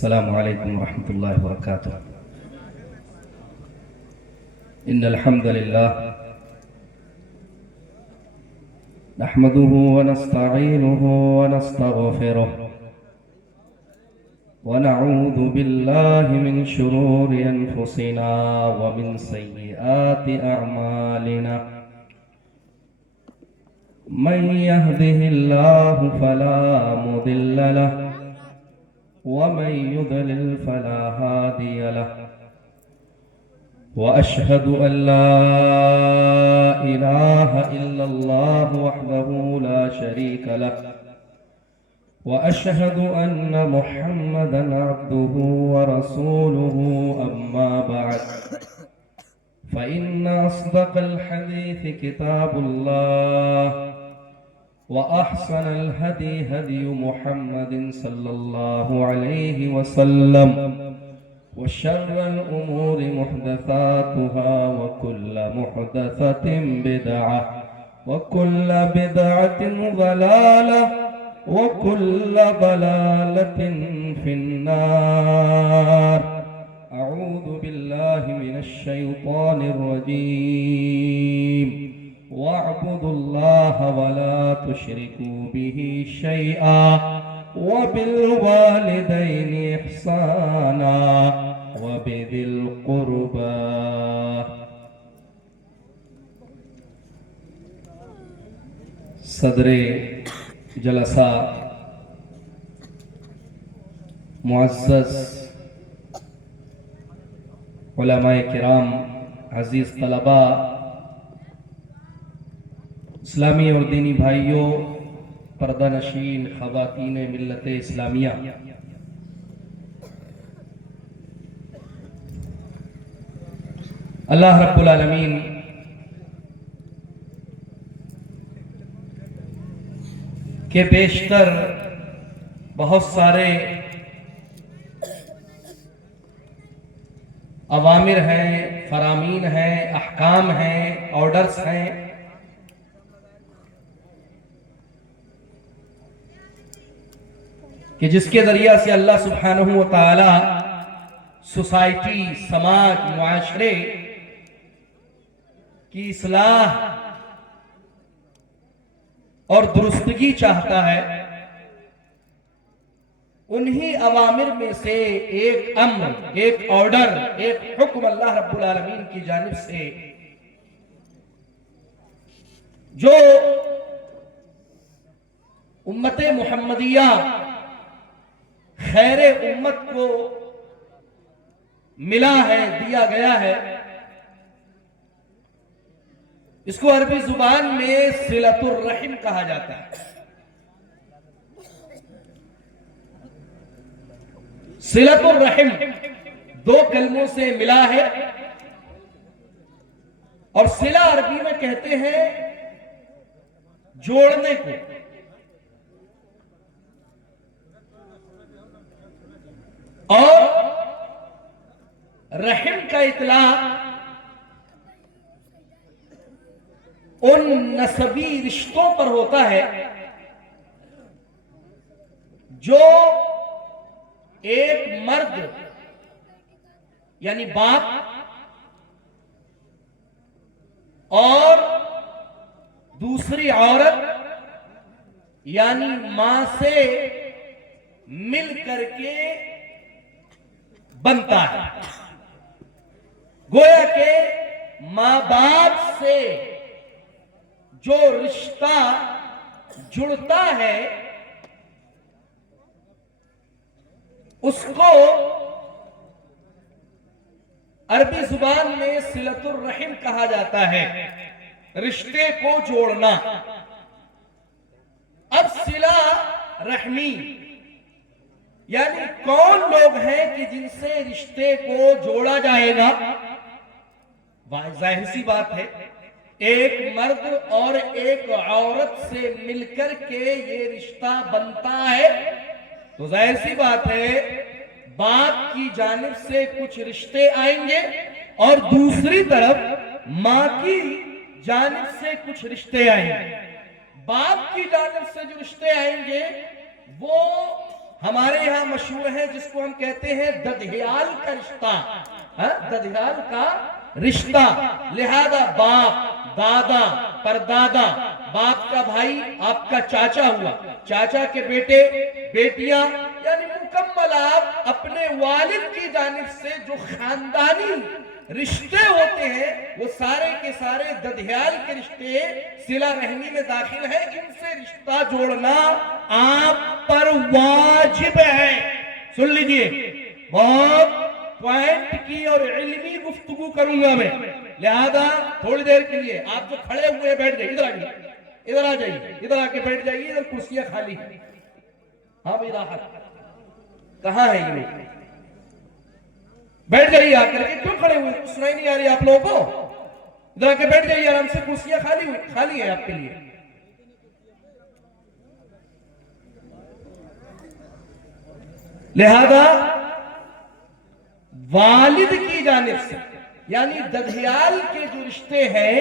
السلام عليكم ورحمة الله وبركاته. إن الحمد لله نحمده ونستعينه ونستغفره ونعوذ بالله من شرور أنفسنا ومن سيئات أعمالنا. من يهده الله فلا مضل له ومن يضلل فلا هادي له. وأشهد أن لا إله إلا الله وحده لا شريك له. وأشهد أن محمدا عبده ورسوله. أما بعد فإن أصدق الحديث كتاب الله وأحسن الهدي هدي محمد صلى الله عليه وسلم وشر الأمور محدثاتها وكل محدثة بدعة وكل بدعة ضلالة وكل ضلالة في النار. أعوذ بالله من الشيطان الرجيم. واعبدوا الله ولا تشركوا به شيئا وبالوالدين إحسانا وبذي القربى. صدر جلسہ معزز علماء کرام، عزیز طلباء، اسلامی اور دینی بھائیوں، پردہ نشین خواتین ملت اسلامیہ، اللہ رب العالمین کے بیشتر بہت سارے اوامر ہیں، فرامین ہیں، احکام ہیں، آرڈرز ہیں، کہ جس کے ذریعہ سے اللہ سبحانہ و تعالی سوسائٹی، سماج، معاشرے کی اصلاح اور درستگی چاہتا ہے. انہی اوامر میں سے ایک امر، ایک آرڈر، ایک حکم اللہ رب العالمین کی جانب سے جو امت محمدیہ، خیر امت کو ملا ہے، دیا گیا ہے، اس کو عربی زبان میں صلۃ الرحم کہا جاتا ہے. صلۃ الرحم دو کلموں سے ملا ہے، اور صلہ عربی میں کہتے ہیں جوڑنے کو. اور رحم کا اطلاق ان نسبی رشتوں پر ہوتا ہے جو ایک مرد یعنی باپ اور دوسری عورت یعنی ماں سے مل کر کے بنتا ہے. گویا کہ ماں باپ سے جو رشتہ جڑتا ہے اس کو عربی زبان میں صلۃ الرحم کہا جاتا ہے، رشتے کو جوڑنا. اب صلہ رحمی یعنی کون لوگ ہیں کہ جن سے رشتے کو جوڑا جائے گا؟ ظاہر سی بات ہے، ایک مرد اور ایک عورت سے مل کر کے یہ رشتہ بنتا ہے، تو ظاہر سی بات ہے باپ کی جانب سے کچھ رشتے آئیں گے اور دوسری طرف ماں کی جانب سے کچھ رشتے آئیں گے. باپ کی جانب سے جو رشتے آئیں گے وہ ہمارے یہاں مشہور ہے جس کو ہم کہتے ہیں ددھیال کا رشتہ، ددھیال کا رشتہ، لہذا باپ، دادا، پردادا، باپ کا بھائی آپ کا چاچا ہوا، چاچا کے بیٹے، بیٹیاں، یعنی مکمل آپ اپنے والد کی جانب سے جو خاندانی رشتے ہوتے ہیں وہ سارے کے سارے ددھیال کے رشتے صلہ رحمی میں داخل ہیں. ان سے رشتہ جوڑنا آپ پر واجب ہے. سن لیجئے، بہت پوائنٹ کی اور علمی گفتگو کروں گا میں، لہذا تھوڑی دیر کے لیے آپ جو کھڑے ہوئے بیٹھ جائیے، ادھر آ جائیے، ادھر آ کے بیٹھ جائیے، ادھر کرسیاں خالی ہیں. ہاں بھائی راحت کہاں ہے یہ لوگ؟ بیٹھ جائیے آ کر کے، کیوں کھڑے ہوئے؟ سنائی نہیں آ رہی آپ لوگوں کو؟ ادھر آ کے بیٹھ جائیے آرام سے، کرسیاں خالی ہیں آپ کے لیے. لہذا والد کی جانب سے یعنی ددھیال کے جو رشتے ہیں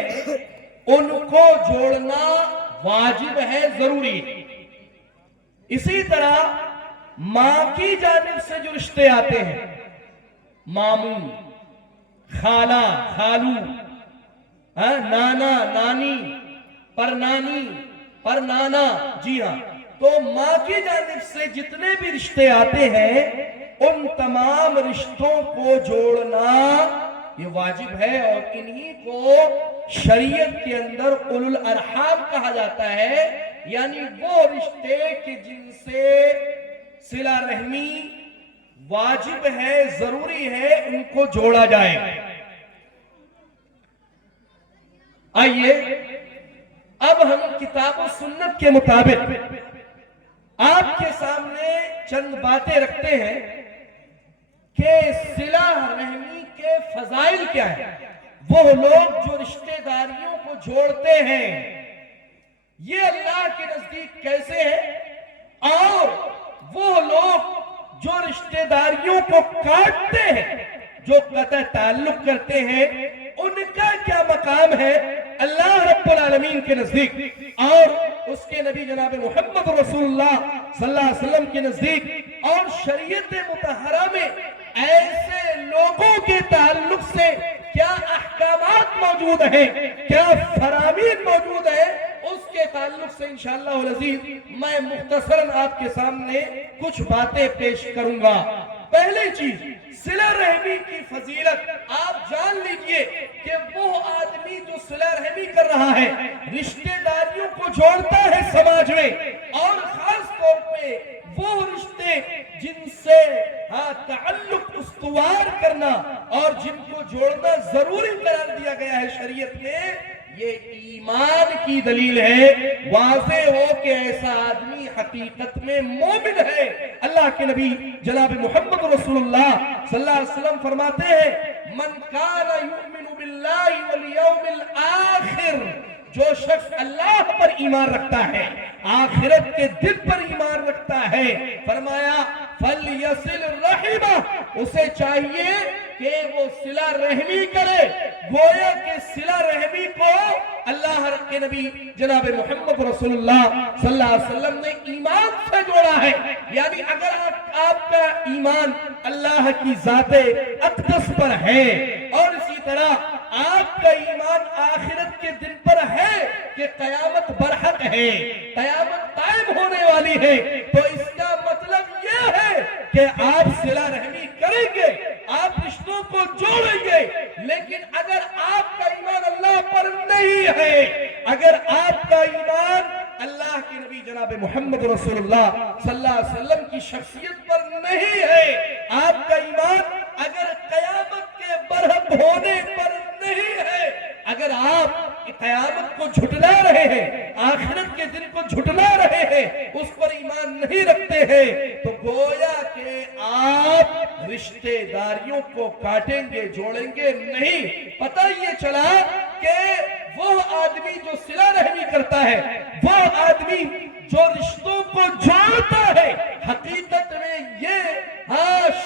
ان کو جوڑنا واجب ہے، ضروری ہے. اسی طرح ماں کی جانب سے جو رشتے آتے ہیں، ماموں، خالہ، خالو، نانا، نانی، پرنانی، پرنانا، جی ہاں، تو ماں کی جانب سے جتنے بھی رشتے آتے ہیں ان تمام رشتوں کو جوڑنا یہ واجب ہے، اور انہی کو شریعت کے اندر اولو الارحام کہا جاتا ہے، یعنی وہ رشتے کہ جن سے صلہ رحمی واجب ہے، ضروری ہے، ان کو جوڑا جائے. آئیے اب ہم کتاب و سنت کے مطابق آپ کے سامنے چند باتیں رکھتے ہیں کہ صلہ رحمی کے فضائل کیا ہیں. وہ لوگ جو رشتہ داریوں کو جوڑتے ہیں یہ اللہ کے نزدیک کیسے ہیں، اور وہ لوگ جو رشتہ داریوں کو کاٹتے ہیں، جو قطع تعلق کرتے ہیں، ان کا کیا مقام ہے اللہ رب العالمین کے نزدیک اور اس کے نبی جناب محمد رسول اللہ صلی اللہ علیہ وسلم کے نزدیک، اور شریعت مطہرہ میں ایسے لوگوں کے تعلق سے کیا احکامات موجود ہیں، کیا فرامین موجود ہیں، اس کے تعلق سے انشاءاللہ العزیز میں مختصراً آپ کے سامنے کچھ باتیں پیش کروں گا. پہلی چیز، صلہ رحمی کی فضیلت. آپ جان لیجئے کہ وہ آدمی جو صلہ رحمی کر رہا ہے، رشتہ داریوں کو جوڑتا ہے سماج میں، اور خاص طور پہ وہ رشتے جن سے تعلق استوار کرنا اور جن کو جوڑنا ضروری قرار دیا گیا ہے شریعت میں، یہ ایمان کی دلیل ہے. واضح ہو کہ ایسا آدمی حقیقت میں مومن ہے. اللہ کے نبی جناب محمد رسول اللہ صلی اللہ علیہ وسلم فرماتے ہیں، من کان یؤمن باللہ والیوم الآخر، جو شخص اللہ پر ایمان رکھتا ہے، آخرت کے دن پر ایمان رکھتا ہے، فرمایا فَلْيَصِلْ رَحِمَهُ، اسے چاہیے کہ وہ صلہ رحمی کرے. گویا کہ صلہ رحمی کو اللہ کے نبی جناب محمد رسول اللہ صلی اللہ علیہ وسلم نے ایمان سے جوڑا ہے. یعنی اگر آپ کا ایمان اللہ کی ذات اقدس پر ہے، اور اسی طرح آپ کا ایمان آخرت کے دن پر ہے کہ قیامت برحق ہے، قیامت قائم ہونے والی ہے، تو اس کا مطلب یہ ہے کہ آپ صلہ رحمی کریں گے، آپ رشتوں کو جوڑیں گے. لیکن اگر آپ کا ایمان اللہ پر نہیں ہے، اگر آپ کا ایمان اللہ کے نبی جناب محمد رسول اللہ صلی اللہ علیہ وسلم کی شخصیت پر نہیں ہے، آپ کا ایمان اگر قیامت کے برحق ہونے پر نہیں ہے، اگر آپ قیامت کو جھٹلا رہے ہیں، آخرت کے دن کو جھٹلا رہے ہیں، اس پر ایمان نہیں رکھتے ہیں، تو گویا کہ آپ رشتہ داریوں کو کاٹیں گے، جوڑیں گے نہیں. پتہ یہ چلا کہ وہ آدمی جو صلہ رحمی کرتا ہے، وہ آدمی جو رشتوں کو جوڑتا ہے، حقیقت میں یہ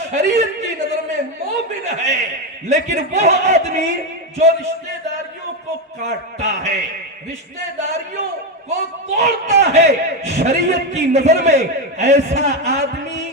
شریعت کی نظر میں مومن ہے. لیکن وہ آدمی جو رشتہ داریوں کو کاٹتا ہے، رشتہ داریوں کو توڑتا ہے، شریعت کی نظر میں ایسا آدمی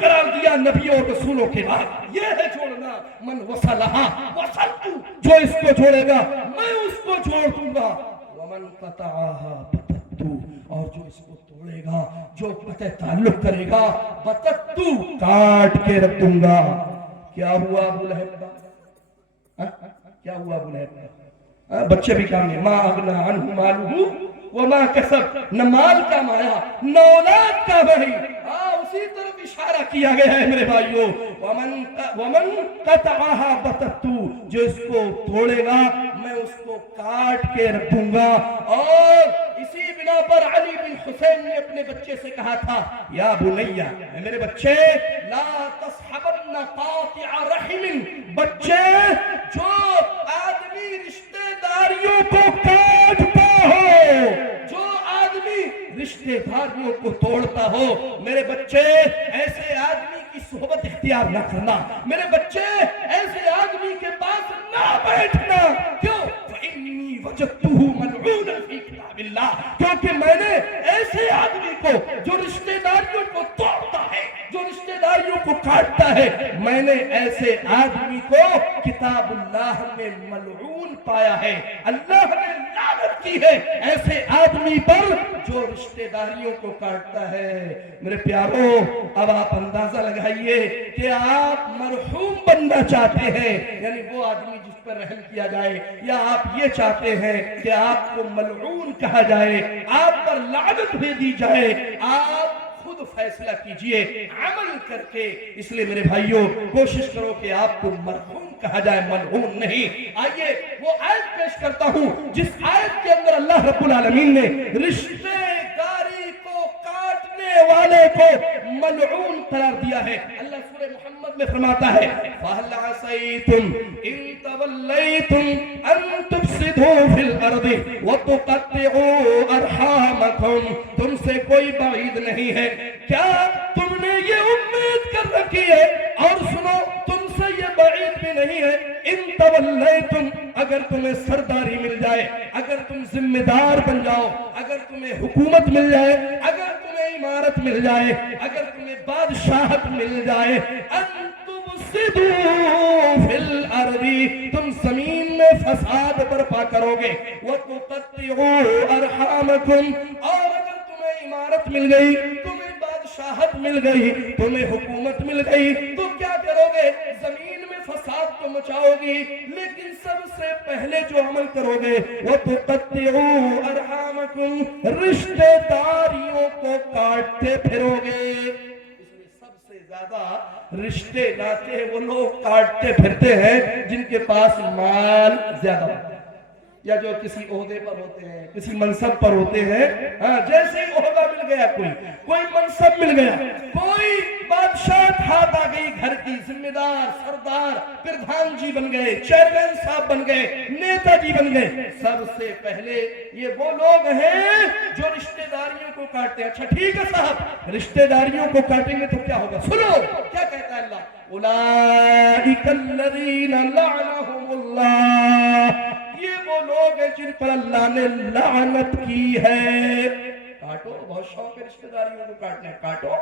قرار دیا نبیوں اور رسولوں کے بعد، یہ ہے چھوڑنا۔ من وصلہا وصلت، جو اس کو چھوڑے گا میں اس کو چھوڑ دوں گا، ومن قطعہا بتت، اور جو اس کو توڑے گا، جو قطع تعلق کرے گا، بتت، کاٹ کے رکھ دوں گا۔ کیا ہوا ابو لہب کا؟ کیا ہوا ابو لہب کا؟ بچے بھی کام ہے، ما اغنا عنہ مالہ وما کسب، نہ مال کا مایا نہ اولاد کا بھائی۔ اسی طرف اشارہ کیا گیا ہے میرے بھائیوں، ومن قطعہا بتت، جو اس کو توڑے گا میں اس کو کاٹ کے رکھوں گا۔ اور اسی بنا پر علی بن حسین نے اپنے بچے سے کہا تھا، یا بنیا، میرے بچے، لا تصحبن قاطع رحم، بچے جو آدمی رشتہ داریوں کو کاٹتا ہو، جو آدمی رشتہ داریوں کو توڑتا ہو، میرے بچے ایسے آدمی کی صحبت اختیار نہ کرنا، میرے بچے ایسے آدمی کے پاس نہ بیٹھنا۔ کیوں؟ فإنی وجدتہ ملعونا فی کتاب اللہ، کیونکہ میں نے ایسے آدمی کو جو رشتہ داریوں کو توڑتا ہے، جو رشتہ داریوں کو کاٹتا ہے، میں نے ایسے آدمی کو کتاب اللہ میں ملعون پایا ہے، اللہ نے لعنت کی ہے ایسے آدمی پر جو رشتہ داریوں کو کاٹتا ہے۔ میرے پیارو، اب آپ اندازہ لگائیے کہ آپ مرحوم بننا چاہتے ہیں، یعنی وہ آدمی جس پر رحم کیا جائے، یا آپ یہ چاہتے ہیں کہ آپ کو ملعون کہا جائے، آپ پر لعنت بھیجی جائے؟ آپ خود فیصلہ کیجئے عمل کر کے۔ اس لیے میرے بھائیوں، کوشش کرو کہ آپ کو مرحوم کہا جائے، ملعون نہیں۔ آئیے وہ آیت پیش کرتا ہوں جس آیت کے اندر اللہ رب العالمین نے رشتہ داری کو کاٹنے والے کو ملعون قرار دیا ہے۔ اللہ سورہ محمد میں فرماتا ہے، فَهَلْ عَسَيْتُمْ إِن تَوَلَّيْتُمْ أَن تُفْسِدُوا فِي الْأَرْضِ وَتُقَطِّعُوا أَرْحَامَكُمْ، تم سے کوئی بعید نہیں ہے، کیا تم نے یہ امید کر رکھی ہے؟ اور سنو، تم سے یہ بعید بھی نہیں ہے، ان تولیتم، اگر تمہیں سرداری مل جائے، اگر تم ذمہ دار بن جاؤ، اگر تمہیں حکومت مل جائے، اگر تمہیں عمارت مل جائے، اگر تمہیں بادشاہت مل جائے، ان تفسدوا فی الارض، تم زمین میں فساد برپا کرو گے، وتقطعوا ارحامکم، اور اگر تمہیں عمارت مل گئی، تمہیں بادشاہت مل گئی، تمہیں حکومت مل گئی، تو کیا کرو گے؟ زمین میں فساد تو مچاؤ گی، لیکن سب سے پہلے جو عمل کرو گے وَتُقَطِّعُوا أَرْحَامَكُمْ، رشتہ داریوں کو کاٹتے پھرو گے۔ اس لیے سب سے زیادہ رشتے ناتے وہ لوگ کاٹتے پھرتے ہیں جن کے پاس مال زیادہ ہوتا ہے، یا جو کسی عہدے پر ہوتے ہیں، کسی منصب پر ہوتے ہیں۔ جیسے ہی عہدہ مل گیا، کوئی منصب مل گیا، کوئی بادشاہت ہاتھ آ گئی گھر کی، ذمہ دار، سردار، پردھان جی بن گئے، چیئرمین صاحب بن گئے، نیتا جی بن گئے، سب سے پہلے یہ وہ لوگ ہیں جو رشتہ داریوں کو کاٹتے ہیں۔ اچھا ٹھیک ہے صاحب، رشتہ داریوں کو کاٹیں گے تو کیا ہوگا؟ سنو کیا کہتا ہے اللہ، اولئک الذین لعنہم اللہ، یہ وہ لوگ ہیں جن پر اللہ نے لعنت کی ہے۔ کاٹو، بہت شوق ہے رشتہ داریوں کو کاٹنے، کاٹو۔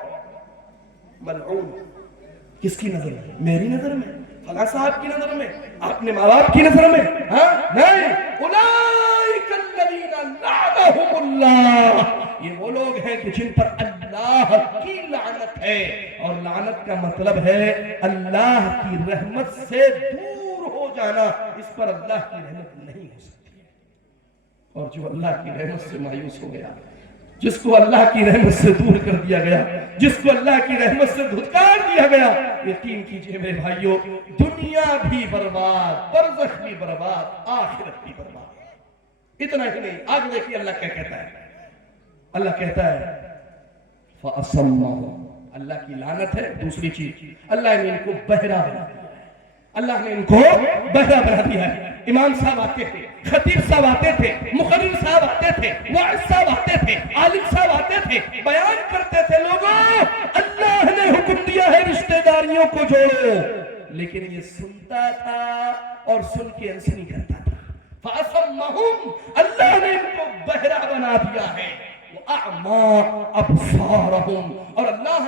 ملعون کس کی نظر میں؟ میری نظر میں، فلاں صاحب کی نظر میں، اپنے ماں باپ کی نظر میں؟ نہیں، اولئک الذین لعنہم اللہ، یہ وہ لوگ ہیں کہ جن پر اللہ کی لعنت ہے، اور لعنت کا مطلب ہے اللہ کی رحمت سے دور ہو جانا۔ اس پر اللہ کی رحمت نہیں ہو سکتی ہے، اور جو اللہ کی رحمت سے مایوس ہو گیا، جس کو اللہ کی رحمت سے دور کر دیا گیا، جس کو اللہ کی رحمت سے دھتکار دیا گیا، یقین کیجئے میرے بھائیوں، دنیا بھی برباد، برزخ بھی برباد، آخرت بھی برباد۔ اتنا ہی نہیں، آگے دیکھیے اللہ کیا کہتا ہے۔ اللہ کہتا ہے فَأَصَمَّهُمْ، اللہ کی لعنت ہے۔ دوسری چیز، اللہ نے ان کو بہرا بنا دیا ہے، اللہ نے ان کو بہرا بنا دیا ہے۔ امام صاحب آتے تھے، خطیب صاحب آتے تھے، مقرر صاحب آتے تھے، واعظ صاحب آتے تھے، عالم صاحب آتے تھے، بیان کرتے تھے، لوگوں اللہ نے حکم دیا ہے رشتہ داریوں کو جوڑو، لیکن یہ سنتا تھا اور سن کے انسنی کرتا تھا۔ فَأَصَمَّهُمْ، اللہ نے ان کو بہرا بنا دیا ہے، وَأَعْمَى أَبْصَارَهُمْ، اور اللہ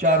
4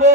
2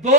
2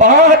5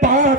5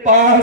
5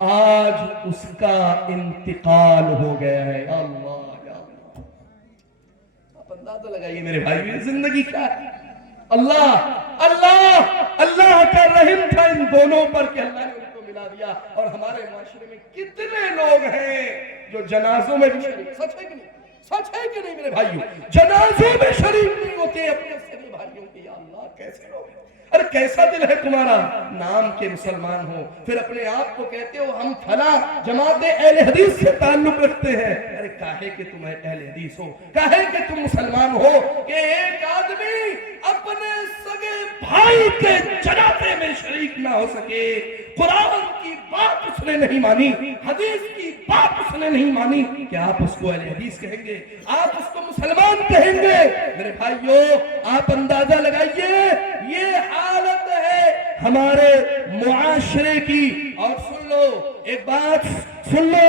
آج اس کا انتقال ہو گیا ہے. اللہ یا اللہ. آپ اندازہ لگائیے میرے بھائی زندگی کیا ہے. اللہ اللہ اللہ کا رحم تھا ان دونوں پر کہ اللہ نے ان کو ملا دیا. اور ہمارے معاشرے میں کتنے لوگ ہیں جو جنازوں میں بھی شریک. سچ ہے کہ نہیں؟ سچ ہے کہ نہیں میرے بھائیوں؟ جنازوں میں شریک نہیں ہوتے اپنے سبھی بھائیوں کے. یا اللہ کیسے لوگ ہیں. ارے کیسا دل ہے تمہارا. نام کے مسلمان ہو پھر اپنے آپ کو کہتے ہو ہم فلاں جماعت اہل حدیث سے تعلق رکھتے ہیں. ارے کاہے کہ تم اہل حدیث ہو, کاہے کہ تم مسلمان ہو کہ ایک آدمی اپنے سگے بھائی کے جنازے میں شریک نہ ہو سکے. قرآن کی بات اس نے نہیں مانی, حدیث کی بات اس نے نہیں مانی, کہ آپ اس کو اہل حدیث کہیں گے, آپ اس کو مسلمان کہیں گے. میرے بھائیو آپ اندازہ لگائیے یہ حالت ہے ہمارے معاشرے کی. اور سن لو ایک بات سن لو,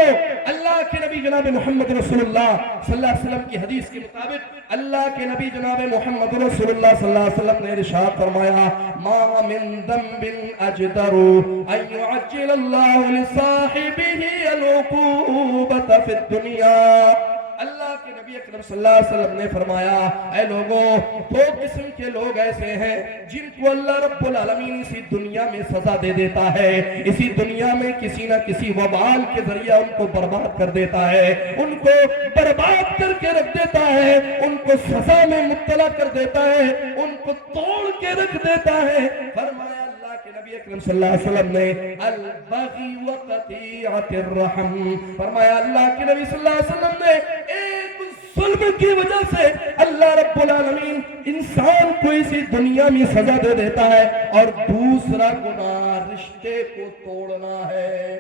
اللہ کے نبی جناب محمد رسول اللہ صلی اللہ علیہ وسلم کی حدیث کے مطابق اللہ کے نبی جناب محمد رسول اللہ صلی اللہ علیہ وسلم نے ارشاد فرمایا ما من ذنب اجدر ان يعجل الله لصاحبه العقوبة في الدنيا. اللہ کے نبی اکرم صلی اللہ علیہ وسلم نے فرمایا اے لوگوں, دو قسم کے لوگ ایسے ہیں جن کو اللہ رب العالمین اسی دنیا میں سزا دے دیتا ہے. اسی دنیا میں کسی نہ کسی وبال کے ذریعہ ان کو برباد کر دیتا ہے, ان کو برباد کر کے رکھ دیتا ہے, ان کو سزا میں مبتلا کر دیتا ہے, ان کو توڑ کے رکھ دیتا ہے. فرمایا اللہ کے نبی اکرم صلی اللہ علیہ وسلم نے البغی وقطیعۃ الرحم. فرمایا اللہ کے نبی صلی اللہ علیہ وسلم نے ایک ظلم کی وجہ سے اللہ رب العالمین انسان کو اسی دنیا میں سزا دے دیتا ہے, اور دوسرا گناہ رشتے کو توڑنا ہے.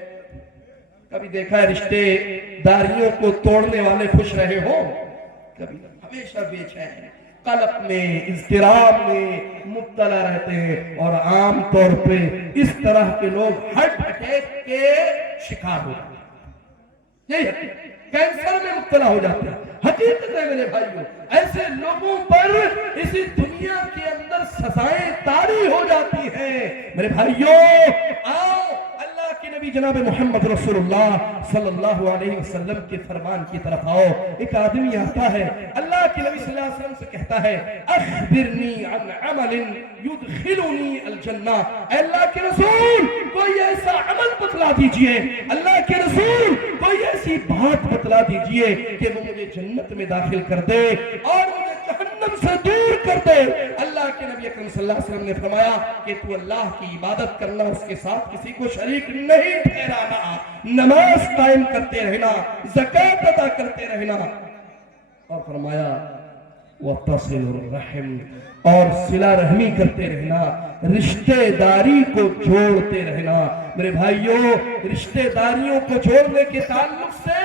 کبھی دیکھا ہے رشتے داریوں کو توڑنے والے خوش رہے ہو؟ کبھی ہمیشہ بے چین قلق میں اضطراب میں مبتلا رہتے ہیں, اور عام طور پہ اس طرح کے لوگ ہارٹ اٹیک کے شکار ہوتے ہیں, یہی کینسر میں مبتلا ہو جاتے ہیں. حقیقت ہے میرے بھائیوں, ایسے لوگوں پر اسی دنیا کے اندر سزائیں طاری ہو جاتی ہیں. میرے بھائیوں آؤ اللہ کے نبی جناب محمد رسول اللہ صلی اللہ علیہ وسلم کے فرمان کی طرف آؤ. ایک آدمی آتا ہے اللہ کے نبی صلی اللہ علیہ وسلم سے کہتا ہے اخبرنی عن عمل یدخلنی الجنہ. اے اللہ کے رسول کوئی ایسا عمل بتلا دیجئے, اللہ کے رسول کوئی ایسی بات بتلا دیجئے کہ وہ مجھے جنت میں داخل کر دے اور مجھے جہنم سے دور کر دے. اللہ کے نبی اکرم صلی اللہ علیہ وسلم نے فرمایا کہ تو اللہ کی عبادت کرنا, اس کے ساتھ کسی کو شریک نہیں ٹھہرانا, نماز قائم کرتے رہنا, زکوٰۃ ادا کرتے رہنا, اور فرمایا وَتَصِلُ الرَّحِمِ, اور صلہ رحمی کرتے رہنا, رشتہ داری کو جوڑتے رہنا. میرے بھائیوں رشتہ داریوں کو جوڑنے کے تعلق سے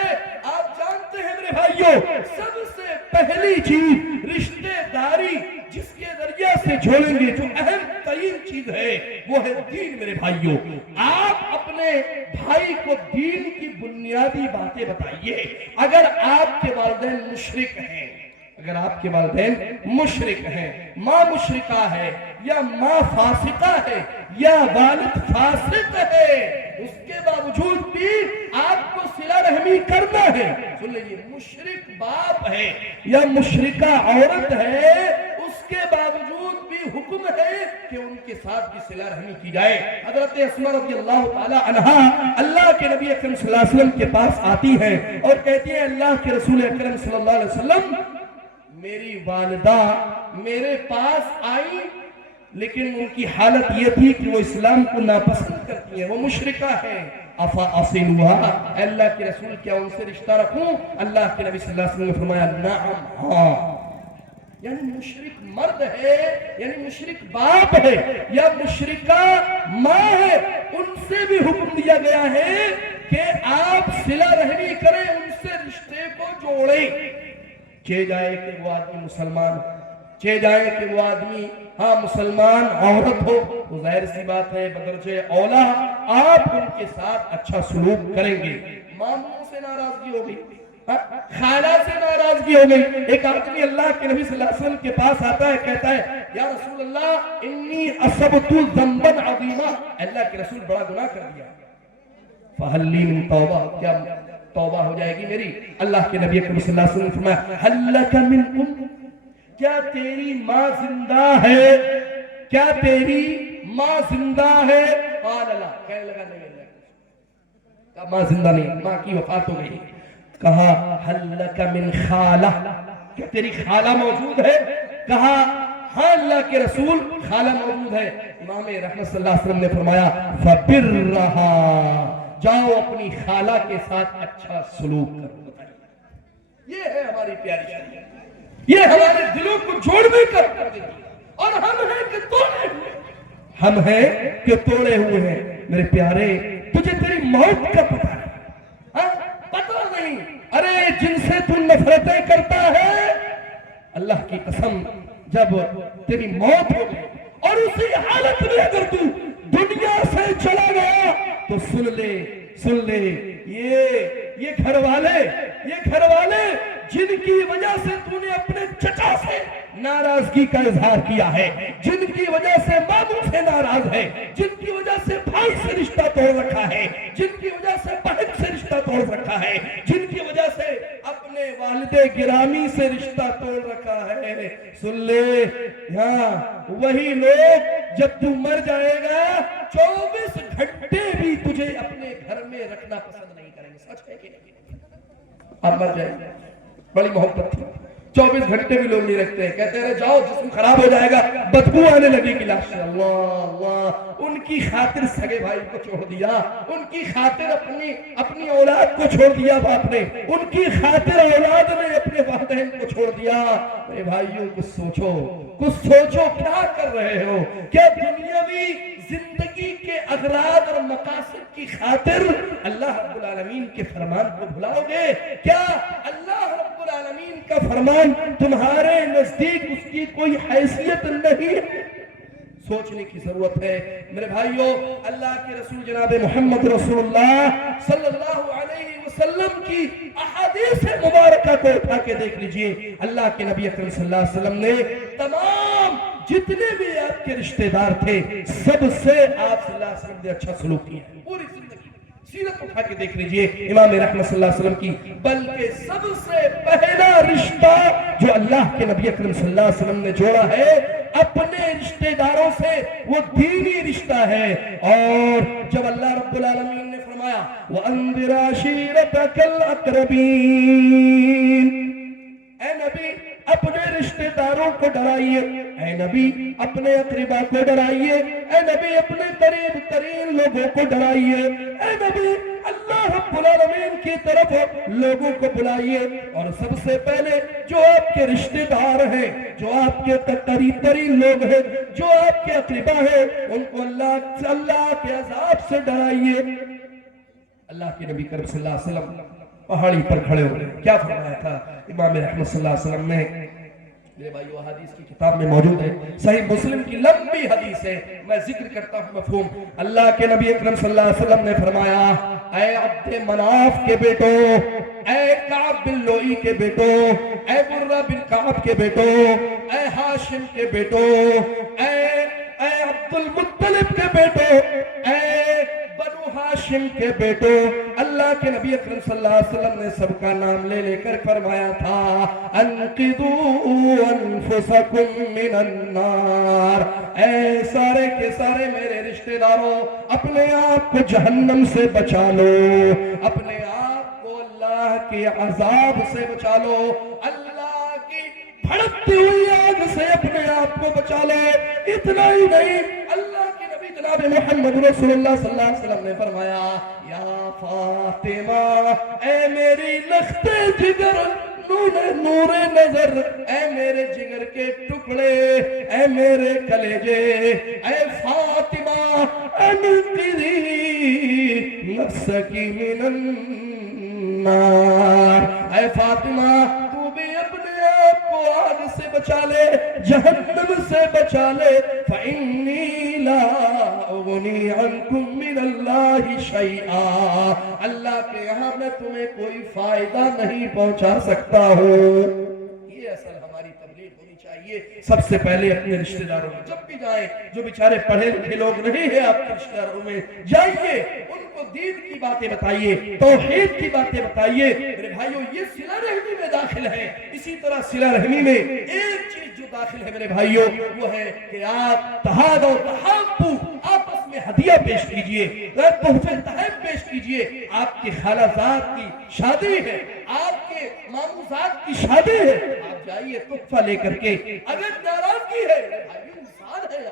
آپ جانتے ہیں میرے بھائیوں سب سے پہلی چیز رشتہ داری جس کے ذریعہ سے جوڑیں گے, جو اہم ترین چیز ہے وہ ہے دین. میرے بھائیوں آپ اپنے بھائی کو دین کی بنیادی باتیں بتائیے. اگر آپ کے والدین مشرک ہیں, اگر آپ کے والدین مشرک ہیں, ماں مشرکہ ہے یا ماں فاسقہ ہے یا والد فاسق ہے, اس کے باوجود بھی آپ کو صلہ رحمی کرنا ہے. سن لیجیے مشرک باپ ہے یا مشرکہ عورت ہے, اس کے باوجود بھی حکم ہے کہ ان کے ساتھ بھی صلہ رحمی کی جائے. حضرت اسماء رضی اللہ تعالی عنہا اللہ کے نبی اکرم صلی اللہ علیہ وسلم کے پاس آتی ہیں اور کہتی ہیں اللہ کے رسول اکرم صلی اللہ علیہ وسلم میری والدہ میرے پاس آئی لیکن ان کی حالت یہ تھی کہ وہ اسلام کو ناپسند کرتی ہیں, وہ مشرکہ ہیں. افاصلوها, اے اللہ کے رسول کیا ان سے رشتہ رکھوں؟ اللہ کے نبی صلی اللہ علیہ وسلم نے فرمایا نعم, ہاں. یعنی مشرک مرد ہے, یعنی مشرک باپ ہے یا مشرکہ ماں ہے, ان سے بھی حکم دیا گیا ہے کہ آپ صلہ رحمی کریں, ان سے رشتے کو جوڑیں. چاہے جائے کہ وہ آدمی مسلمان ہو, چاہے جائے کہ وہ آدمی ہاں مسلمان عورت ہو, تو ظاہر سی بات ہے بدرجہ اولا آپ ان کے ساتھ اچھا سلوک کریں گے. ماموں سے ناراضگی ہو گئی, خالہ سے ناراضگی ہو گئی, ایک آدمی اللہ کے نبی صلی اللہ علیہ وسلم کے پاس آتا ہے, کہتا ہے یا رسول اللہ انی اصبت ذنبا عظیما, اللہ کے رسول بڑا گناہ کر دیا. فہل لی من توبہ، کیا توبہ ہو جائے گی میری؟ اللہ کے نبی اکرم صلی اللہ علیہ وسلم نے فرمایا ہل لک من ام، کیا تیری ماں زندہ ہے؟ کیا تیری ماں زندہ ہے؟ قال لا، کہنے لگا نہیں اللہ، کہا ماں زندہ نہیں، ماں کی وفات ہو گئی۔ کہا ہل لک من خالہ، کیا تیری خالہ موجود ہے؟ کہا ہاں اللہ کے رسول خالہ موجود ہے۔ امام رحمت صلی اللہ علیہ وسلم نے فرمایا فبرھا، جاؤ اپنی خالہ کے ساتھ اچھا سلوک کرو۔ یہ ہے ہماری پیاری شریعت، یہ ہمارے دلوں کو جوڑنے کا کرتے ہیں، اور ہم ہیں کہ توڑے ہوئے، ہم ہیں کہ توڑے ہوئے ہیں۔ میرے پیارے، تجھے تیری موت کا پتہ ہے؟ پتہ نہیں؟ ارے جن سے تو نفرتیں کرتا ہے، اللہ کی قسم جب تیری موت ہو گئی اور اسی حالت میں اگر تو دنیا سے چلا گیا تو سن لے یہ گھر والے جن کی وجہ سے تو نے اپنے چچا سے ناراضگی کا اظہار کیا ہے، جن کی وجہ سے ماموں سے ناراض ہے، جن کی وجہ سے بھائی سے رشتہ توڑ رکھا ہے، جن کی وجہ سے بہن سے رشتہ توڑ رکھا ہے، جن کی وجہ سے اپنے والد گرامی سے رشتہ توڑ رکھا ہے، سن لے ہاں وہی لوگ جب تو مر جائے گا 24 گھنٹے بھی تجھے اپنے گھر میں رکھنا پسند نہیں کریں گے۔ سچ ہے کہ نہیں؟ آپ مر جائیں گے، بڑی محبت تھی، 24 گھنٹے بھی لوگ نہیں رکھتے ہیں، کہتے ہیں جاؤ جسم خراب ہو جائے گا، بدبو آنے لگے گی لاش سے۔ اللہ، ان کی خاطر سگے بھائی کو چھوڑ دیا، ان کی خاطر اپنی اولاد کو چھوڑ دیا باپ نے، ان کی خاطر اولاد نے اپنے والدین کو چھوڑ دیا۔ میرے بھائیوں کچھ سوچو کیا کر رہے ہو؟ کیا دنیاوی زندگی کے اغراض اور مقاصد کی خاطر اللہ رب العالمین کے فرمان کو بھلاؤ گے؟ کیا اللہ رب العالمین کا فرمان تمہارے نزدیک اس کی کوئی حیثیت نہیں ہے؟ سوچنے کی ضرورت ہے میرے بھائیوں۔ اللہ کے رسول جناب محمد رسول اللہ صلی اللہ علیہ وسلم کی احادیث مبارکہ کو اٹھا کے دیکھ لیجئے۔ اللہ کے نبی اکرم صلی اللہ علیہ وسلم نے تمام جتنے بھی آپ کے رشتہ دار تھے سب سے آپ صلی اللہ علیہ وسلم نے اچھا سلوک کیا، پوری زندگی سیرت اٹھا کے دیکھ لیجئے امام رحمت صلی اللہ علیہ وسلم کی۔ بلکہ سب سے پہلا رشتہ جو اللہ کے نبی اکرم صلی اللہ علیہ وسلم نے جوڑا ہے اپنے رشتہ داروں سے، وہ دینی رشتہ ہے۔ اور جب اللہ رب العالمین نے فرمایا وَأَنذِرْ عَشِيرَتَكَ الْأَقْرَبِينَ، اے نبی اپنے رشتہ داروں کو ڈرائیے، اے نبی اپنے اقربا کو ڈرائیے، اے نبی اپنے قریب ترین لوگوں کو ڈرائیے، اے نبی اللہ رب العالمین کی طرف لوگوں کو بلائیے۔ اور سب سے پہلے جو آپ کے رشتہ دار ہیں، جو آپ کے قریب ترین لوگ ہیں، جو آپ کے اقربا ہیں، ان کو اللہ کے عذاب سے ڈرائیے۔ اللہ کے نبی کریم صلی اللہ علیہ وسلم پہاڑی پر کھڑے ہو گئے، کیا فرمایا تھا امام رحمت صلی اللہ علیہ وسلم نے؟ میرے بھائیو حدیث کی کتاب میں موجود ہے، صحیح مسلم کی لمبی حدیث ہے، میں ذکر کرتا ہوں مفہوم۔ اللہ کے نبی اکرم صلی اللہ علیہ وسلم نے فرمایا اے عبد مناف کے بیٹو، اے کعب بن لؤی کے بیٹو، اے مرہ بن کعب کے بیٹو، اے ہاشم کے بیٹو، اے عبد المطلب کے بیٹو، اے بنو ہاشم کے بیٹو، اللہ کے نبی اکرم صلی اللہ علیہ وسلم نے سب کا نام لے لے کر فرمایا تھا انقذوا انفسکم من النار، اے سارے کے سارے میرے رشتہ داروں اپنے آپ کو جہنم سے بچا لو، اپنے آپ کو اللہ کے عذاب سے بچا لو، اللہ کی بھڑکتی ہوئی آگ سے اپنے آپ کو بچا لو۔ اتنا ہی نہیں، اللہ کے نبی جناب محمد رسول اللہ صلی اللہ علیہ وسلم نے فرمایا یا فاطمہ، اے میری لخت جگر نور نظر، اے میرے جگر کے ٹکڑے، اے میرے کلیجے، اے فاطمہ انقذی نفسکی من النار، اے فاطمہ تو بھی اپنے آپ کو آگ سے بچا لے، جہنم سے بچا لے، فَإِنِّي لَا أُغْنِي عَنْكُمْ مِنَ اللَّهِ شَيْئًا، اللہ کے یہاں میں تمہیں کوئی فائدہ نہیں پہنچا سکتا ہوں۔ یہ اصل ہماری تبلیغ ہونی چاہیے۔ لیے سب سے پہلے اپنے رشتہ داروں میں جب بھی جائیں، جو بیچارے پڑھے لکھے لوگ نہیں ہیں آپ کے رشتہ داروں میں جائیے، ان کو دین کی باتیں بتائیے، توحید کی باتیں بتائیے۔ میرے بھائیوں یہ صلہ رحمی میں داخل ہے۔ اسی طرح صلہ رحمی میں ایک چیز جو داخل ہے میرے بھائیوں وہ ہے کہ آپ تہاد و تحابو، آپس میں ہدیہ پیش کیجئے، تحفے تحائف پیش کیجئے۔ آپ کی خالہ زاد کی شادی ہے، آپ کے ماموں زاد کی شادی ہے، آپ جائیے تحفہ لے کر کے۔ اگر ناراضگی ہے، انسان ہے،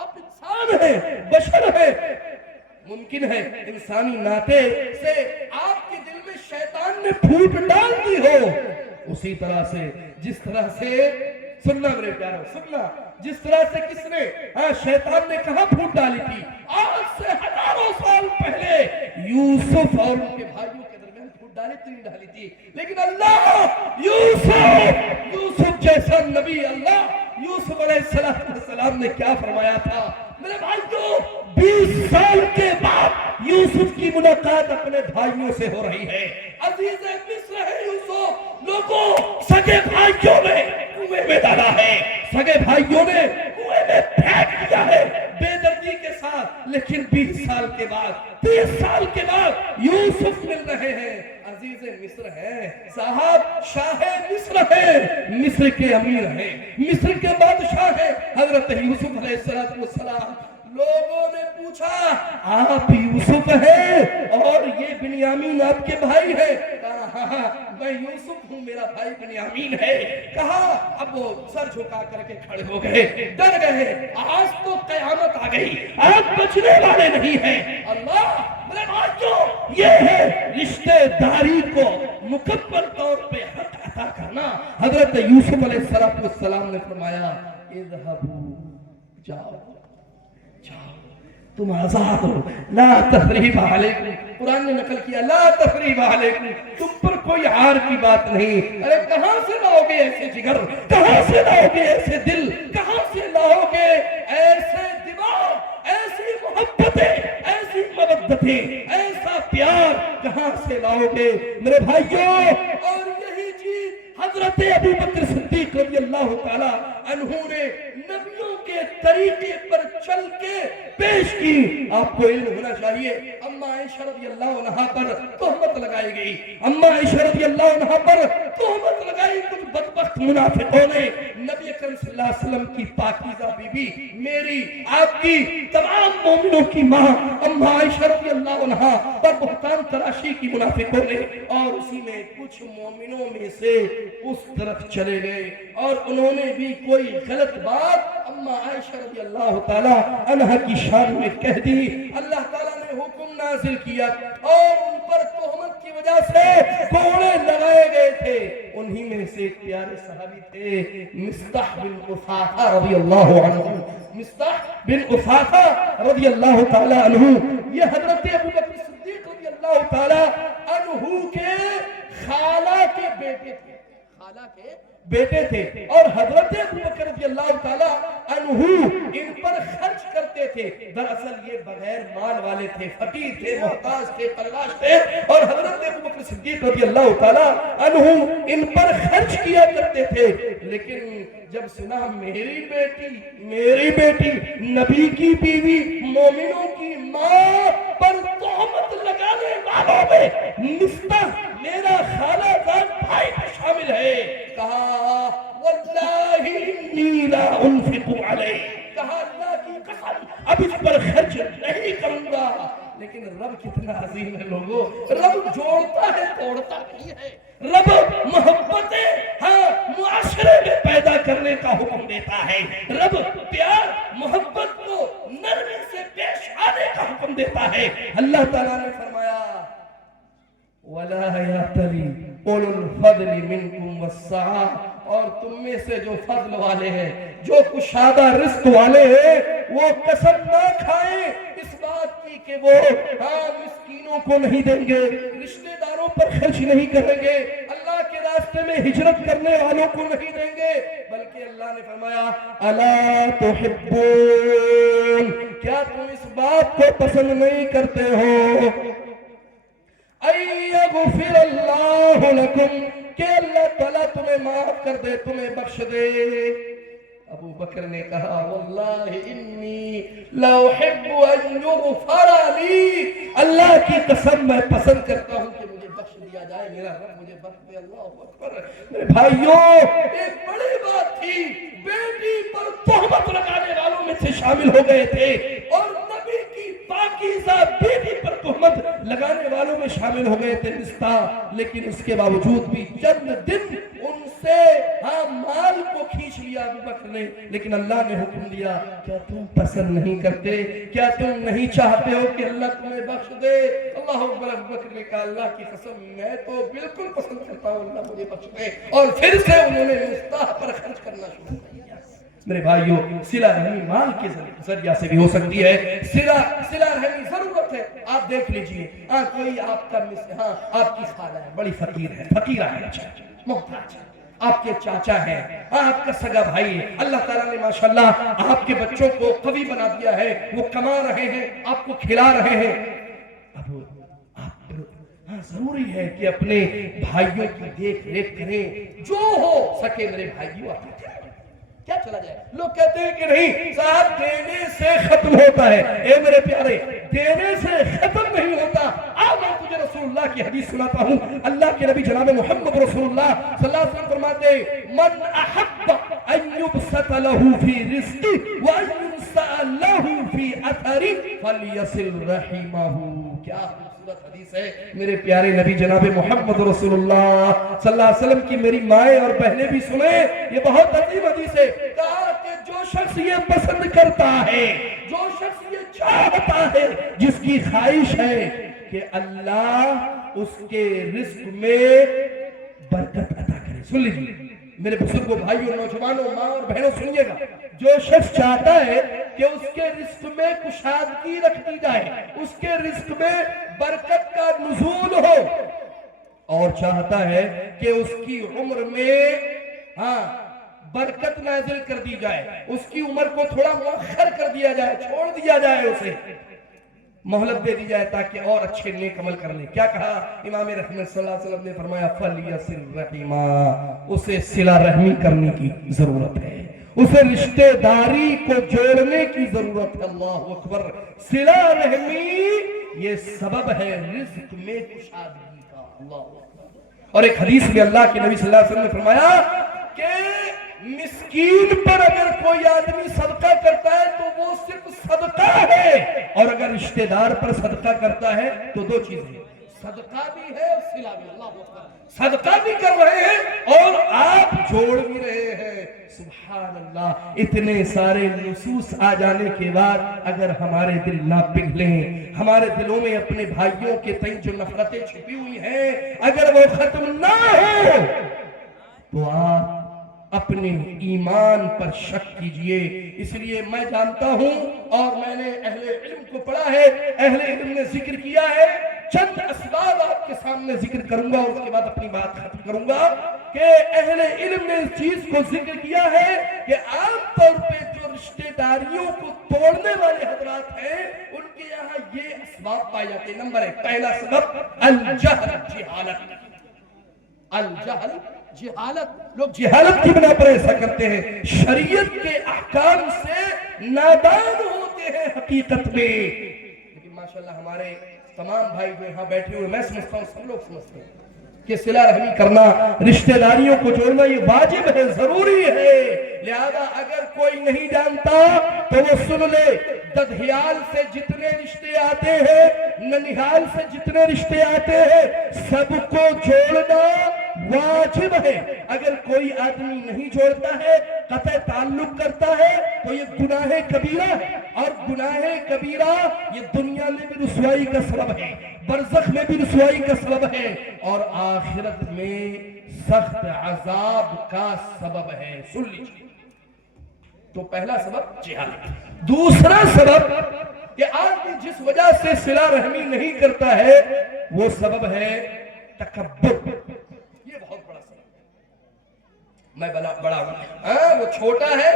آپ انسان ہیں، بشر ہیں، ممکن ہے انسانی ناطے سے آپ کے دل میں شیطان نے پھوٹ ڈال دی ہو، اسی طرح سے جس طرح سے سننا میرے پیارو سننا، جس طرح سے کس نے شیطان نے کہاں پھوٹ ڈالی تھی؟ آج سے ہزاروں سال پہلے یوسف اور ان کے بھائیوں کے درمیان پھوٹ ڈالی تھی، لیکن اللہ یوسف جیسا نبی، اللہ یوسف علیہ السلام نے کیا فرمایا تھا؟ میرے بھائیوں 20 سال کے بعد یوسف کی ملاقات اپنے بھائیوں سے ہو رہی ہے۔ عزیز مصر ہے یوسف، لوگوں سگے بھائیوں نے کنویں میں ڈالا ہے، سگے بھائیوں نے کنویں میں پھینک دیا ہے بے دردی کے ساتھ، لیکن 20 سال کے بعد 30 سال کے بعد یوسف مل رہے ہیں۔ عزیز مصر ہے صاحب، شاہ مصر ہے، مصر کے امیر ہیں، مصر کے بادشاہ ہیں حضرت یوسف علیہ السلام۔ لوگوں نے پوچھا آپ یوسف ہیں اور یہ بنیامین آپ کے بھائی ہیں؟ کہا ہاں میں یوسف ہوں، میرا بھائی بنیامین ہے۔ کہا اب وہ سر جھکا کر کے کھڑے ہو گئے، ڈر گئے، آج تو قیامت آ گئی، آپ بچنے والے نہیں ہیں۔ اللہ میرے بھائیوں یہ ہے رشتہ داری کو مکمل طور پہ حق عطا کرنا۔ حضرت یوسف علیہ السلام نے فرمایا اذهبوا، جاؤ تم آزاد ہو، لا تثریب علیکم، قرآن نے نقل کیا لا تثریب علیکم، تم پر کوئی عار کی بات نہیں۔ ارے کہاں سے لاؤ گے ایسے جگر، کہاں سے لاؤ گے ایسے دل، کہاں سے لاؤ گے ایسے دماغ، ایسی محبتیں، ایسی مودتیں، ایسا پیار کہاں سے لاؤ گے میرے بھائیوں؟ اور یہی چیز حضرت ابو بکر صدیق رضی اللہ تعالی عنہ نے نبیوں کے طریقے پر چل کے پیش کی۔ آپ کو علم ہونا چاہیے اما عائشہ رضی اللہ عنہا پر تہمت لگائی گئی، اما عائشہ رضی اللہ عنہا پر تہمت لگائی کچھ بدبخت منافقوں نے۔ نبی اکرم صلی اللہ علیہ وسلم کی پاکیزہ بی بی، میری آپ کی تمام مومنوں کی ماں اما عائشہ رضی اللہ عنہا پر بہتان تراشی کی منافقوں نے، اور اسی میں کچھ مومنوں میں سے اس طرف چلے گئے اور انہوں نے بھی کوئی غلط بات اما عائشہ رضی اللہ تعالی عنہ کی شان میں کہہ دی۔ اللہ تعالیٰ نے حکم نازل کیا اور ان پر تہمت کی وجہ سے کوڑے لگائے گئے تھے۔ انہی میں سے ایک پیارے صحابی تھے مصطح بن اثاثہ رضی اللہ عنہ، مصطح بن اثاثہ رضی اللہ تعالی عنہ، یہ حضرت ابو بکر صدیق رضی اللہ تعالی عنہ کے خالہ کے بیٹے تھے، خالہ کے بیٹے تھے، اور حضرت ابو بکر رضی اللہ تعالی عنہ ان پر خرچ کرتے تھے۔ دراصل یہ بغیر مال والے تھے، فقیر تھے، محتاج تھے، قلاش تھے، اور حضرت ابو بکر صدیق رضی اللہ تعالی عنہ ان پر خرچ کیا کرتے تھے۔ لیکن جب سنا میری بیٹی نبی کی بیوی مومنوں کی ماں پر تہمت لگانے والوں میں مصطح میرا خالہ زاد بھائی شامل ہے، کہا واللہ انی لا انفق علیہ، کہا اللہ کی قسم اب اس پر خرچ نہیں کروں گا۔ لیکن رب کتنا عظیم ہے لوگوں، رب جوڑتا ہے توڑتا نہیں ہے، رب محبتیں معاشرے میں پیدا کرنے کا حکم دیتا ہے، رب پیار محبت کو نرمی سے پیش آنے کا حکم دیتا ہے۔ اللہ تعالیٰ نے فرمایا وَلَا يَأْتَلِ أُولُو الْفَضْلِ مِنْكُمْ وَالسَّعَةِ، اور تم میں سے جو فضل والے ہیں، جو کشادہ رزق والے ہیں، وہ قسم نہ کھائیں اس بات کی کہ وہ مسکینوں کو نہیں دیں گے، رشتہ داروں پر خرچ نہیں کریں گے، اللہ کے راستے میں ہجرت کرنے والوں کو نہیں دیں گے، بلکہ اللہ نے فرمایا اَلَا تُحِبُّونَ، کیا تم اس بات کو پسند نہیں کرتے ہو اَيَّغْفِرَ اللَّهُ لَكُمْ، کہ اللہ تعالیٰ تمہیں معاف کر دے، تمہیں بخش دے۔ ابو بکر نے کہا واللہ انی لا احب ان یغفر لی، اللہ کی قسم میں پسند کرتا ہوں کہ مجھے بخش دیا جائے، میرا رب مجھے بخش دے۔ اللہ اکبر۔ میرے بھائیوں، ایک بڑی بات تھی، بیٹی پر تہمت لگانے والوں میں سے شامل ہو گئے تھے، اور نبی کی پاکیزہ بیٹی پر تہمت لگانے والوں میں شامل ہو گئے تھے مصطح، لیکن اس کے باوجود بھی چند دن ان سے مال کو کھینچ لیا ابو بکر نے، لیکن اللہ نے حکم دیا کیا تم پسند نہیں کرتے، کیا تم نہیں چاہتے ہو کہ اللہ تمہیں بخش دے؟ اللہ اکبر۔ ابو بکر نے کہا اللہ کی قسم میں تو بالکل پسند کرتا ہوں، اللہ مجھے بخش دے، اور پھر سے انہوں نے مصطح پر خرچ کرنا شروع کر دیا۔ میرے بھائیوں، صلہ رحمی مال کے ذریعہ سے بھی ہو سکتی ہے، صلہ رحمی ضرورت ہے۔ آپ دیکھ لیجئے، کوئی آپ کا آپ کی خالہ ہے، بڑی فقیر ہے، فقیرہ ہے، محتاج ہے، آپ کے چاچا ہیں، آپ کا سگا بھائی ہے، اللہ تعالیٰ نے ماشاءاللہ آپ کے بچوں کو قوی بنا دیا ہے، وہ کما رہے ہیں، آپ کو کھلا رہے ہیں۔ اب آپ ضروری ہے کہ اپنے بھائیوں کی دیکھ ریکھ کریں، جو ہو سکے میرے بھائیوں آپ کیا چلا جائے۔ لوگ کہتے ہیں کہ نہیں صاحب دینے سے ختم ہوتا ہے، اے میرے پیارے دینے سے ختم نہیں ہوتا۔ میں تجھے رسول اللہ کی حدیث سناتا ہوں، اللہ کے نبی جناب محمد رسول اللہ صلی اللہ علیہ وسلم فرماتے من احب ان یبسط له فی رزقی وان ينسأ له فی اثری فلیصل رحمہ۔ کیا خوبصورت حدیث ہے میرے پیارے نبی جناب محمد رسول اللہ صلی اللہ علیہ وسلم کی، میری مائیں اور بہنیں بھی سنیں، یہ بہت عظیم حدیث ہے۔ کہا کہ جو شخص یہ پسند کرتا ہے، جو شخص یہ چاہتا ہے، جس کی خواہش ہے کہ اللہ اس کے رزق میں برکت عطا کرے، سن لیجیے میرے بزرگوں، بھائیوں، نوجوانوں، ماں اور بہنوں، سنیے گا، جو شخص چاہتا ہے کہ اس کے رزق میں کشادگی رکھ دی جائے، اس کے رزق میں برکت کا نزول ہو، اور چاہتا ہے کہ اس کی عمر میں برکت نازل کر دی جائے، اس کی عمر کو تھوڑا مؤخر کر دیا جائے، چھوڑ دیا جائے، اسے مہلت دے دی جائے تاکہ اور اچھے نیک عمل کر لے، کیا کہا امام رحمت صلی اللہ علیہ وسلم نے فرمایا فَلْيَصِلْ رَحِمًا، اسے صلہ رحمی کرنے کی ضرورت ہے، اسے رشتہ داری کو جوڑنے کی ضرورت ہے۔ اللہ اکبر۔ صلہ رحمی یہ سبب ہے رزق میں کشادگی کا۔ اللہ اکبر۔ اور ایک حدیث میں اللہ کے نبی صلی اللہ علیہ وسلم نے فرمایا کہ مسکین پر اگر کوئی آدمی صدقہ کرتا ہے تو وہ صرف صدقہ ہے، اور اگر رشتہ دار پر صدقہ کرتا ہے تو دو چیزیں، صدقہ بھی ہے اور صلہ بھی۔ اللہ اکبر۔ صدقہ بھی کر رہے ہیں اور آپ جوڑ بھی رہے ہیں۔ سبحان اللہ۔ اتنے سارے نصوص آ جانے کے بعد اگر ہمارے دل نہ پگھلیں، ہمارے دلوں میں اپنے بھائیوں کے تئیں جو نفرتیں چھپی ہوئی ہیں اگر وہ ختم نہ ہو تو آپ اپنے ایمان پر شک کیجئے۔ اس لیے میں جانتا ہوں اور میں نے اہل علم کو پڑھا ہے، اہل علم نے ذکر کیا ہے، چند اسباب آپ کے سامنے ذکر کروں گا اور اس کے بعد اپنی بات ختم کروں گا، کہ اہل علم نے اس چیز کو ذکر کیا ہے کہ عام طور پہ جو رشتہ داریوں کو توڑنے والے حضرات ہیں ان کے یہاں یہ اسباب پائے جاتے ہیں۔ نمبر 1، پہلا سبب الجہل، جہالت۔ الجہل، جہالت۔ لوگ جہالت کی بنا پر ایسا کرتے ہیں، شریعت کے احکام سے نادان ہوتے ہیں حقیقت میں۔ لیکن ماشاءاللہ ہمارے تمام بھائی جو یہاں بیٹھے ہوئے، میں سمجھتا ہوں سب لوگ سمجھتے ہیں کہ صلہ رحمی کرنا، رشتہ داریوں کو جوڑنا یہ واجب ہے، ضروری ہے۔ لہذا اگر کوئی نہیں جانتا تو وہ سن لے، ددھیال سے جتنے رشتے آتے ہیں، ننیحال سے جتنے رشتے آتے ہیں، سب کو جوڑنا واجب ہے۔ اگر کوئی آدمی نہیں جوڑتا ہے، قطع تعلق کرتا ہے تو یہ گناہ کبیرہ ہے، اور گناہ کبیرہ یہ دنیا میں بھی رسوائی کا سبب ہے، برزخ میں بھی رسوائی کا سبب ہے، اور آخرت میں سخت عذاب کا سبب ہے۔ سن لیجیے، تو پہلا سبب جہالت۔ دوسرا سبب کہ آدمی جس وجہ سے صلہ رحمی نہیں کرتا ہے وہ سبب ہے تکبر۔ یہ بہت بڑا سبب ہے، میں بڑا ہوں، وہ چھوٹا ہے،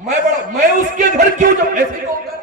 میں بڑا، میں اس کے گھر کیوں جاؤں؟ ایسے ہی ہوتا ہے،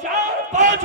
4-5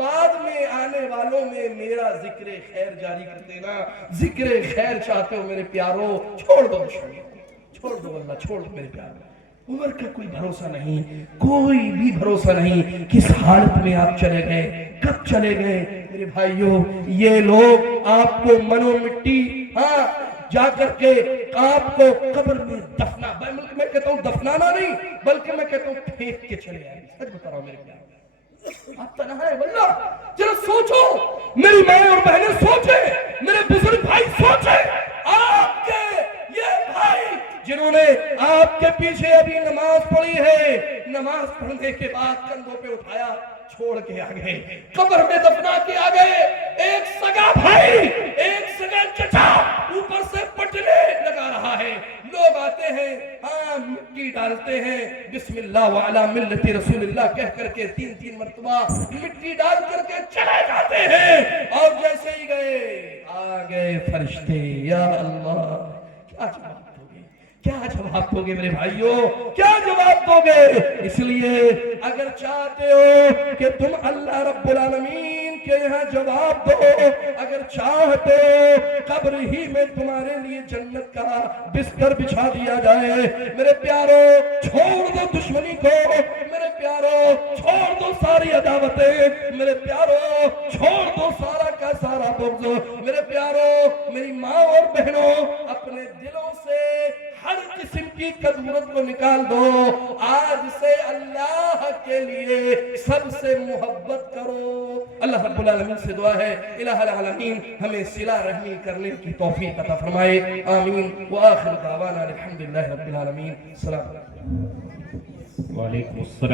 بعد میں آنے والوں میں میرا ذکر خیر جاری کر دینا. ذکر خیر چاہتے ہو میرے پیارو, چھوڑ دو دشمنی, چھوڑ دو واللہ, چھوڑ دو میرے پیارو. عمر کا کوئی بھروسہ نہیں, کوئی بھی بھروسہ نہیں کس حالت میں آپ چلے گئے, کب چلے گئے. میرے بھائیوں, یہ لوگ آپ کو منو مٹی جا کر کے آپ کو قبر میں دفنا, میں کہتا ہوں دفنانا نہیں بلکہ میں کہتا ہوں پھینک کے چلے آئے. سچ بتا رہا ہوں میرے پیارے, آپ تنہا ہے واللہ. ذرا سوچو, میری ماں اور بہنیں سوچے, میرے بزرگ بھائی سوچے, آپ کے یہ بھائی جنہوں نے آپ کے پیچھے ابھی نماز پڑھی ہے, نماز پڑھنے کے بعد کندھوں پہ اٹھایا, چھوڑ کے آگئے, قبر میں دفنا کے آگئے. ایک سگا بھائی, ایک سگا چچا اوپر سے پٹنے لگا رہا ہے. لوگ آتے ہیں, مٹی ڈالتے ہیں, بسم اللہ وعلا ملت رسول اللہ کہہ کر کے 3 مرتبہ مٹی ڈال کر کے چلے جاتے ہیں. اور جیسے ہی گئے, آ گئے فرشتے. یا اللہ, کیا جواب دو گے, کیا جواب دو گے میرے بھائیوں, کیا جواب دو گے؟ اس لیے اگر چاہتے ہو کہ تم اللہ رب العالمین کے یہاں جواب دو, اگر چاہتے قبر ہی میں تمہارے لیے جنت کا بستر بچھا دیا جائے, میرے پیارو چھوڑ دو دشمنی کو, میرے پیارو چھوڑ دو ساری عداوتیں, میرے پیارو چھوڑ دو سارا کا سارا بغض, میرے پیارو میری ماں اور بہنوں اپنے دلوں سے ہر قسم کی کدورت کو نکال دو. آج سے اللہ کے لیے سب سے محبت کرو. اللہ رب العالمین سے دعا ہے الہ العالمین ہمیں صلہ رحمی کرنے کی توفیق عطا فرمائے. آمین. وآخر دعوانا الحمدللہ رب العالمین. السلام علیکم. وعلیکم السلام.